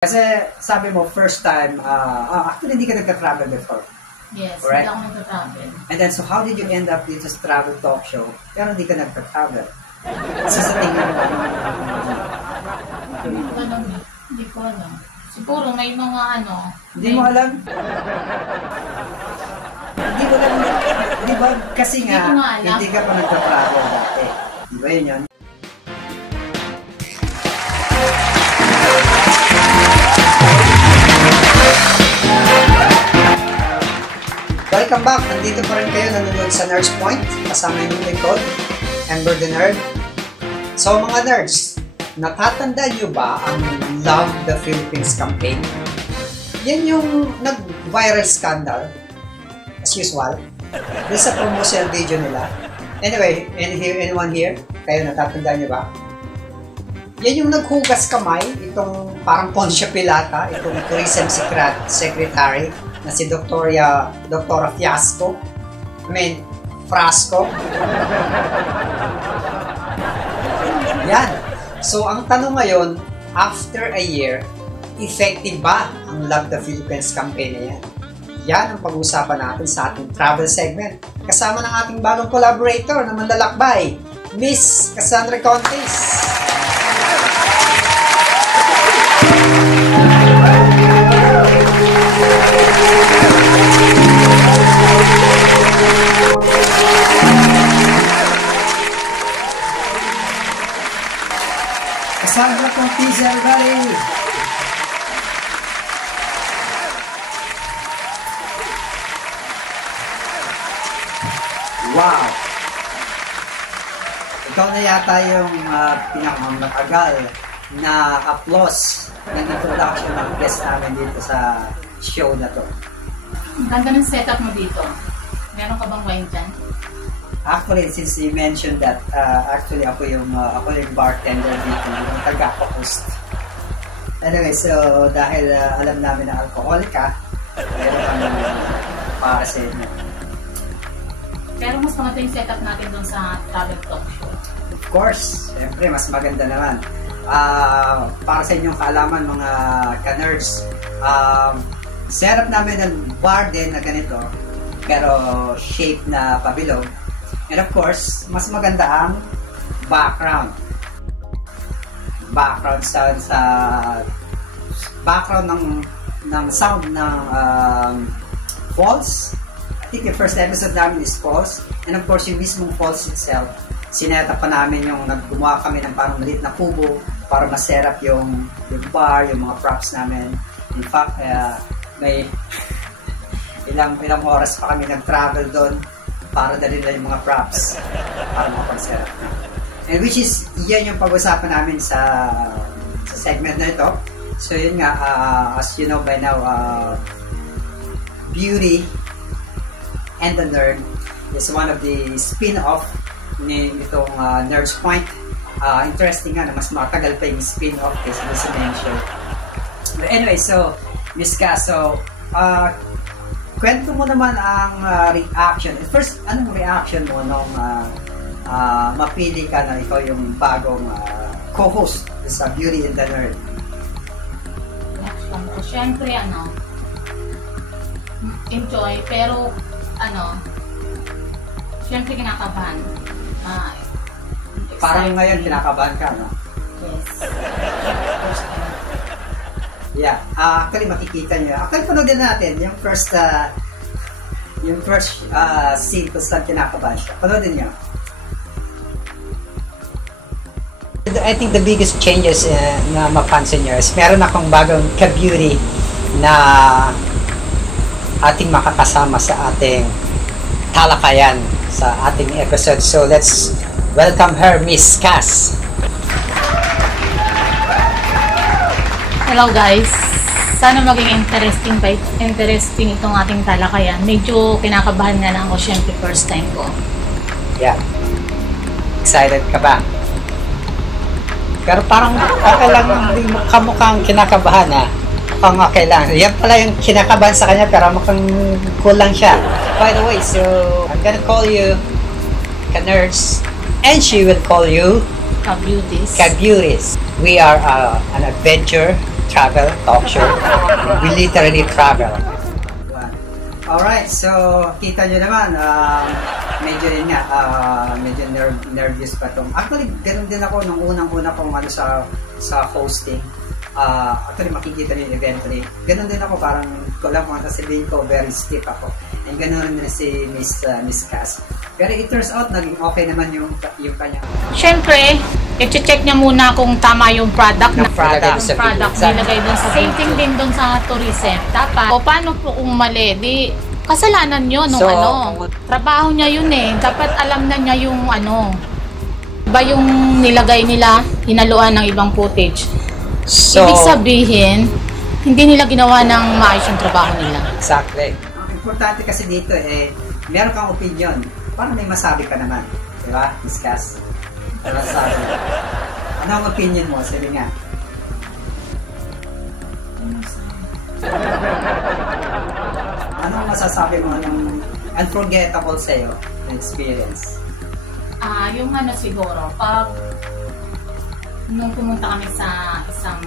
Kasi sabi mo, first time, actually hindi ka nagka-travel before. Yes, right? Hindi ako nagka-travel. And then, so how did you end up dito sa travel talk show, pero hindi ka nagka-travel? Kasi sa tingin mo, Hindi ko alam. Siguro may mga Hindi mo alam? Hindi mo alam, di ba? Kasi nga, hindi ka pa nagka-travel dati. Di ba yun yun? Welcome back! Nandito pa rin kayo nanonood sa Nerds Point. Kasama yung lingkod, Amber the Nerd. So mga nerds, natatanda nyo ba ang Love the Philippines campaign? Yan yung nag-viral scandal, as usual, dun sa promotional video nila. Anyway, anyone here? Kayo natatanda nyo ba? Yan yung naghugas kamay, itong parang Poncio Pilata, itong tourism secretary, na si Doktora Fiasco. Frasco. Yan. So, ang tanong ngayon, after a year, effective ba ang Love the Philippines campaign na yan? Yan ang pag-uusapan natin sa ating travel segment. Kasama ng ating bagong collaborator na manlalakbay, Miss Cassandra Contes. Cassandra Contes, everybody! Wow! Ikaw na yata yung pinakamatagal na applause ng introduction ng guest namin dito sa show na to. Ang ganda ng setup mo dito. Meron ka bang wine dyan? Actually, since you mentioned that, actually ako yung bartender dito, yung taga-host. Anyway, so dahil alam namin na alcoholic ka, meron kami para sa inyo. Pero mas maganda yung setup natin doon sa travel talk show. Of course, siyempre mas maganda naman. Para sa inyong kaalaman mga ka-nerds, setup namin ng bar din na ganito, pero shape na pabilog. And of course, mas maganda ang background. Background sound sa background ng sound ng falls. I think the first episode namin is falls. And of course, yung mismong falls itself, sineta pa namin yung gumawa kami ng parang maliit na kubo para maserap yung bar, yung mga props namin. In fact, may ilang oras pa kami nag-travel doon para dalhin na yung mga props para makapag-serap. And which is, yan yung pag-usapan namin sa segment na ito. So yun nga, as you know by now, Beauty and the Nerd is one of the spin-off nitong Nerds Point. Interesting nga na mas matagal pa yung spin-off kasi nasa mention. But anyway, so Miss Ka, so kwento mo naman ang reaction. First, anong reaction mo nung mapili ka na ikaw yung bagong co-host sa Beauty and the Nerd? Reaction ko, syempre enjoy, pero syempre kinakabahan. Parang ngayon kinakabahan ka, no? Yes. Yeah, actually makikita niyo. Actually panoodin natin yung first scene kung saan kinakabahan siya. Panoodin niyo. I think the biggest changes na mapansin niyo is meron akong bagong ka-beauty na ating makakasama sa ating talakayan sa ating episode. So let's welcome her, Miss Cass. Hello guys! Sana maging interesting itong ating talakayan. Medyo kinakabahan nga na ako, syempre first time ko. Yeah. Excited ka ba? Pero parang okay lang, hindi mo kamukhang kinakabahan ha. Mukhang okay lang. Yan pala yung kinakabahan sa kanya pero mukhang cool lang siya. By the way, so I'm gonna call you Ka-Nerds and she will call you Ka-Beauties. Ka-Beauties. We are an adventure travel talk show. We literally travel. Alright, so kita nyo naman, medyo yun nga, medyo nervous pa itong. Actually, ganun din ako nung unang-una kong sa hosting. Actually, makikita nyo eventually. Ganun din ako, parang ko lang kung sasabihin ko, very stiff ako. And ganun rin si Miss Cass. Pero it turns out, naging okay naman yung kanya. Siyempre, i-check niya muna kung tama yung product na nilagay doon sa same thing din doon sa tourism. Dapat, o paano po kung mali? Di, kasalanan nyo nung trabaho niya yun eh. Dapat alam na niya yung ba yung nilagay nila, hinaluan ng ibang footage. So, ibig sabihin, hindi nila ginawa ng maayos yung trabaho nila. Exactly. Ang importante kasi dito meron kang opinion. Parang may masabi ka naman. Diba? Discuss. May masabi. Ano ang opinion mo? Sabi nga. Ano ang masasabi mo ng unforgettable sa'yo na experience? Yung siguro, pag nung pumunta kami sa isang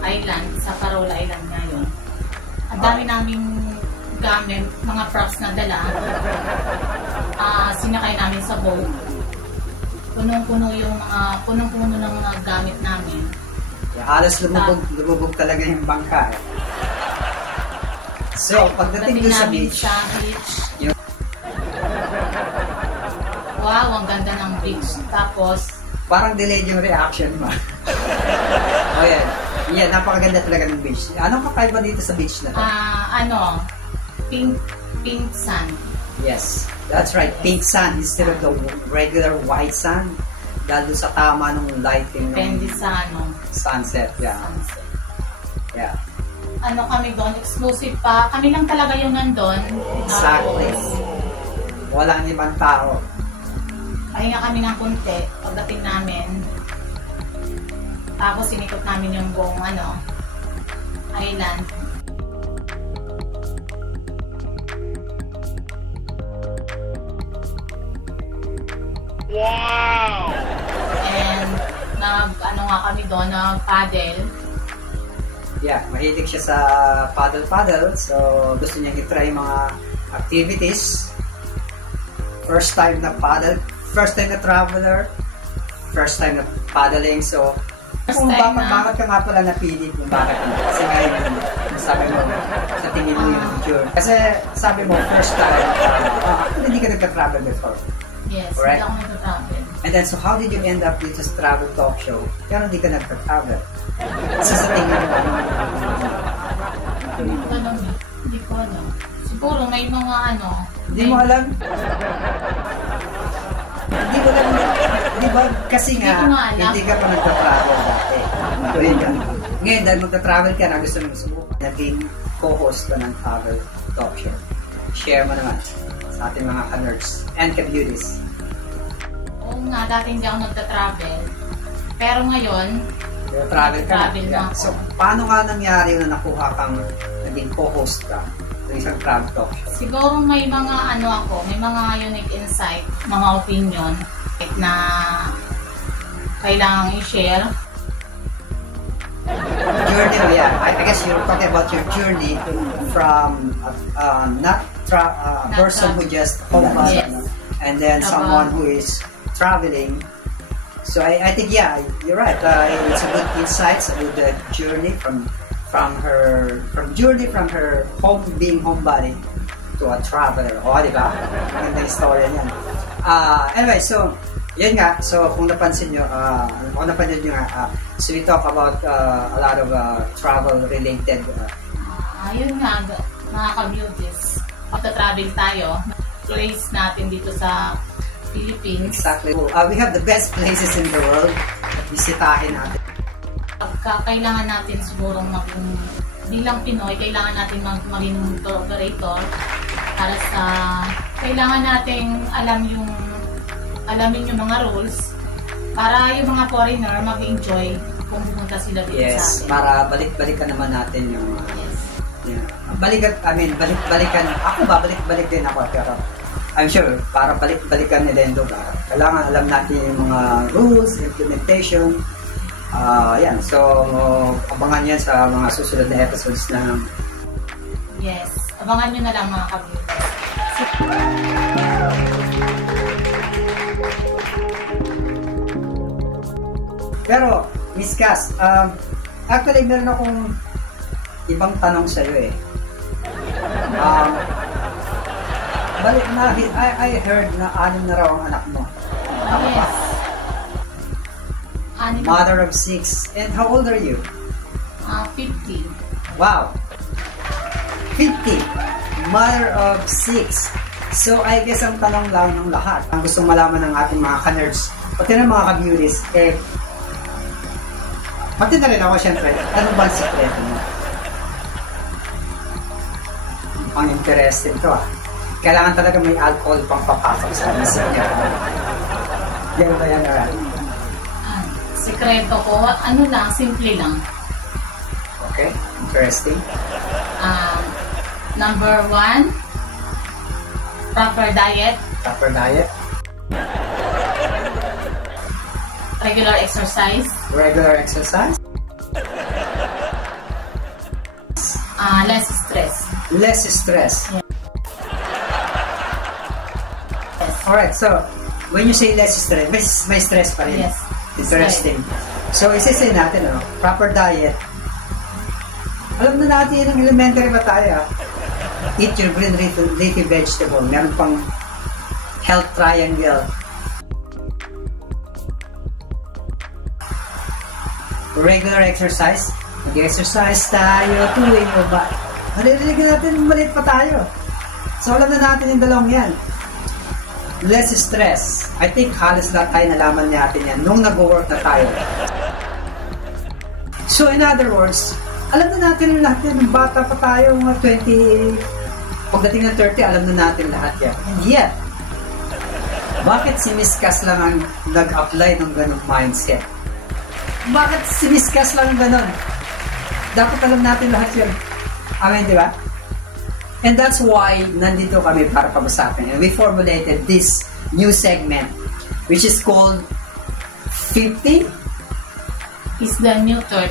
island, sa Carola Island ngayon, ang dami naming gamit, mga props na dala. Sinakay namin sa boat. Punong-puno ng mga gamit namin. Halos lumubog talaga yung bangka. So, pagdating doon sa beach, wow, ang ganda ng beach. Tapos, parang delayed yung reaction mo. Oh, yeah, napakaganda talaga ng beach. Anong kakaiba dito sa beach na to? Pink sand. Yes, that's right. Pink sand instead of the regular white sand. Dahil sa tama ng lighting. Depende sa sunset, yeah. Sunset. Yeah. Kami doon, exclusive pa. Kami lang talaga yung nandun. Exactly. Walang ibang tao. Pahinga kami ng kunti pagdating namin. Tapos sinikot namin yung buong island. Wow! And kami doon, nag-paddle. Yeah, mahilig siya sa paddle. So, gusto niya i-try mga activities. First time na paddle, first time na traveler, first time na paddling. So, bakit ka nga pala napili kung bakit? Kasi ngayon, sabi mo, sa tingin mo yung future. Kasi sabi mo, first time, hindi ka nagka-travel before. Yes, right? Hindi ako nagka-travel. And then, so how did you end up dito sa travel talk show? Pero hindi ka nagka-travel. Kasi sa tingin mo, Hindi ko alam. Siguro may mga Hindi mo alam? Hindi mo alam. Di ba? Kasi nga, hindi ka pa nagka-travel dati. Ngayon, dahil magka-travel ka na, gusto mo subukan. Naging co-host ka ng travel talk show. Share mo naman sa ating mga ka-nerds and ka-beauties. Oo nga, dati hindi ako nagka-travel. Pero ngayon, travel ka na. Yeah. So, paano nga nangyari na nakuha kang naging co-host ka ng isang travel talk show? Siguro may mga may mga unique insight, mga opinion na kailangang i-share. Journey, yeah. I guess you're talking about your journey from not a person who just homebound, yes. And then someone who is traveling. So I think, yeah, you're right. It's a good insight, a good journey from her home, being homebody to a traveler. Di ba? Magandang istorya niyan. Anyway, so yun nga. So kung napansin nyo, so we talk about a lot of travel related. Yun nga, mga ka-beauties. Pagka-travel tayo, place natin dito sa Philippines. Exactly. We have the best places in the world at bisitahin natin. Pagka kailangan natin siguro bilang Pinoy, kailangan natin maging tour operator para sa kailangan nating alamin yung mga rules para yung mga foreigner mag-enjoy kung pumunta sila dito sa atin. Yes, para balik-balikan naman natin yung balik-balikan. Ako babalik-balik din ako, pero I'm sure, para balik-balikan ni Lendo, kailangan alam natin yung mga rules, implementation, Yan. So, abangan yan sa mga susunod na episodes ng... Yes. Abangan nyo na lang mga ka-viewers. Pero, Miss Cass, actually, meron akong ibang tanong sa'yo eh. Balik na, I heard na 6 na raw ang anak mo. Tama ba? Yes. Mother of 6. And how old are you? 50. Wow! 50. Mother of 6. So, I guess ang tanong lang ng lahat, ang gustong malaman ng ating mga ka-nerds, pati ng mga ka-beauties, eh, pati na rin ako, syempre, ano ba ang sikreto mo? Ang interesting to ah. Kailangan talaga may alcohol pang papasok sa isip niya. Yan ba yan, Ara? Sikreto ko, ano lang, simple lang. Okay, interesting. Number 1, proper diet. Proper diet. Regular exercise. Regular exercise. Less stress. Less stress. Yeah. Yes. Alright, so, when you say less stress, may stress pa rin. Yes. Interesting. So, isisay natin, proper diet. Alam na natin yung elementary ba tayo, eat your green leafy vegetable. Meron pang health triangle. Regular exercise. Mag-exercise tayo tuwing o ba? Maririnig natin, maliit pa tayo. So, alam na natin yung dalawang yan. Less stress. I think halos lahat tayo nalaman natin yan nung nag-work na tayo. So, in other words, alam na natin yung lahat yan. Nung bata pa tayo, mga 20, pagdating ng 30, alam na natin lahat yan. And yet, bakit si Miss Cass lang ang nag-apply ng ganong mindset? Bakit si Miss Cass lang ang ganon? Dapat alam natin lahat yun. Amen, di ba? And that's why nandito kami para pag-usapan. And we formulated this new segment which is called 50 is the new 30.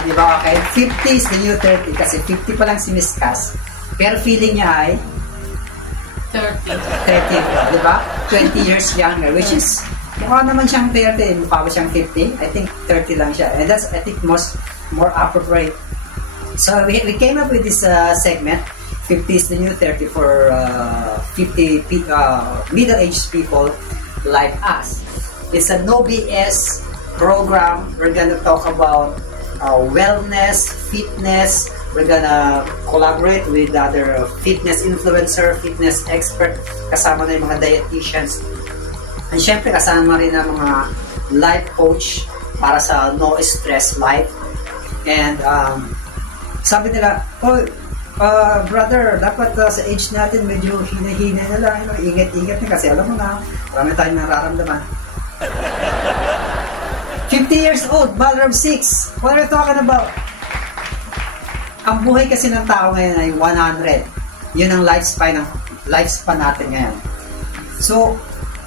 Di ba? Okay, 50 is the new 30 kasi 50 pa lang si Miss Cass. Pero feeling niya ay 30. 30, di ba? 20 years younger, which is mukha naman siyang 30, mukha ba siyang 50? I think 30 lang siya. And that's, I think, more appropriate. So, we came up with this segment, 50 is the new 30 for 50 middle-aged people like us. It's a no BS program. We're gonna talk about wellness, fitness. We're gonna collaborate with other fitness influencer, fitness expert, kasama na yung mga dietitians. And syempre, kasama rin ang mga life coach para sa no-stress life. And sabi nila, brother, dapat sa age natin medyo hina-hina na lang, ingat-ingat na kasi alam mo na, marami tayong nararamdaman. 50 years old, mother of 6. What are you talking about? Ang buhay kasi ng tao ngayon ay 100. Yun ang lifespan natin ngayon. So,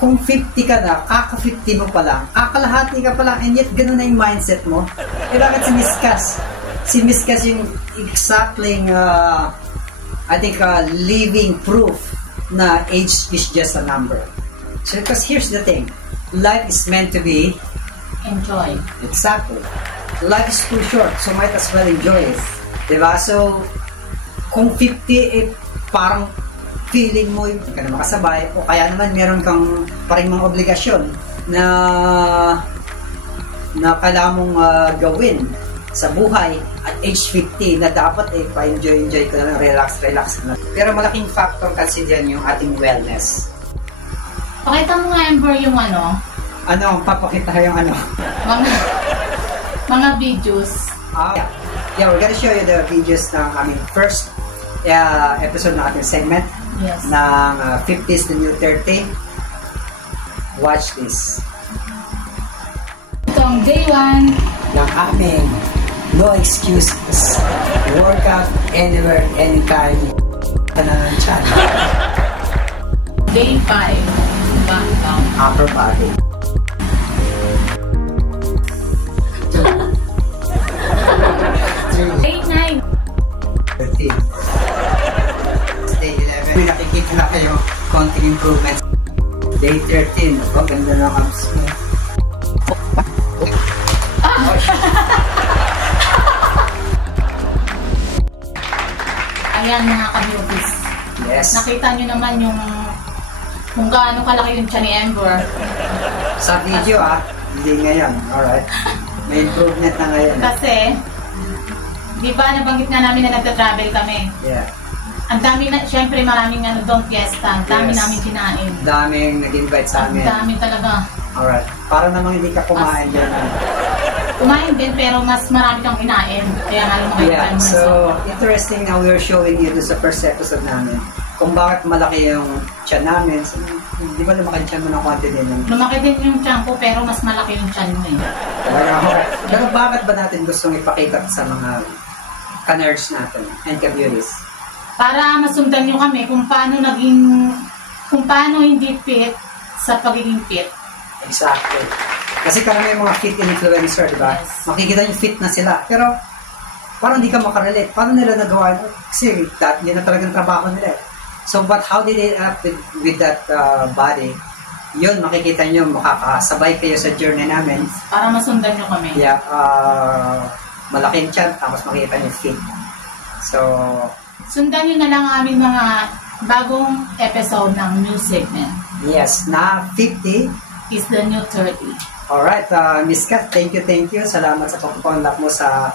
kung 50 ka na, kaka-50 mo pa lang, kakalahati ka pa lang, and yet ganun na yung mindset mo. Eh bakit si Miss Cass? Si Miss Cass yung exactly, I think, living proof na age is just a number. So, because here's the thing, life is meant to be enjoy. Exactly. Life is too short, so might as well enjoy it. Diba? So, kung 50, parang feeling mo, hindi ka na makasabay, o kaya naman meron kang parang mga obligasyon na kailangan mong gawin sa buhay at age 50 na dapat pa-enjoy ka na, relax na. Pero malaking factor kasi dyan yung ating wellness. Pakita mo nga, Amber, yung papakita yung mga videos. Yeah, we're gonna show you the videos ng aming first episode ng ating segment. Yes. Ng 50s to new 30. Watch this. Ito ang day 1 ng aming no excuses workout anywhere, anytime. ng chan. Day 5. Back down. Upper body. Day 9. 13. Day 11. May nakikita na kayo konting improvement. Day 13. Oh, ganda ng abs mo. Ayan mga ka-beauties. Yes. Nakita nyo naman yung kung gaano kalaki yung tiyan ni Amber. Sa video hindi ngayon. Alright. May improvement na ngayon. Kasi, di ba nabanggit nga namin na nagta-travel kami. Yeah. Ang dami na, syempre maraming doon fiesta. Ang dami Yes. namin kinain. Daming nag-invite sa Ang amin. dami talaga. Alright. Para namang hindi ka kumain dyan. Kumain din pero mas marami kang kinain. Kaya nga lumaki Yeah. mo. So, interesting na we were showing you sa first episode namin kung bakit malaki yung tiyan namin. So, di ba lumaki yung tiyan mo ng konti din? Lumaki din yung tiyan ko pero mas malaki yung tiyan mo eh. Pero bakit ba natin gustong ipakita sa mga ka-nerds natin and ka-beauties? Para masundan nyo kami kung paano hindi fit sa pagiging fit. Exactly. Kasi karami yung mga fit influencer, di ba? Yes. Makikita yung fit na sila. Pero parang hindi ka makarelate. Paano nila nagawa? Kasi yun na talagang trabaho nila. So, but how did they up with that body? Yun, makikita nyo, makakasabay kayo sa journey namin. Para masundan nyo kami. Yeah, malaking tiyan, tapos makikita nyo fit. So, Sundan nyo na lang ang aming mga bagong episode ng new segment. yes, na 50. Is the new 30. Alright, Miss Kat, thank you. Salamat sa pagpapaunlak mo sa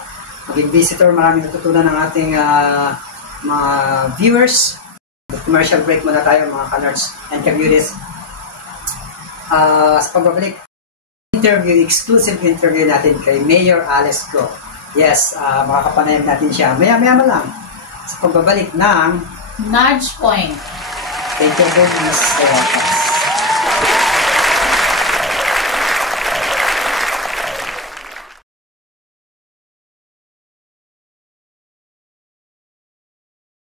maging visitor. Maraming natutunan ng ating mga viewers. Commercial break muna tayo, mga ka-nerds and ka-beauties. Sa pagbabalik, exclusive interview natin kay Mayor Alice Go. Yes, makakapanayam natin siya. Maya-maya lang. Sa pagbabalik ng Nudge Point. Thank you very much.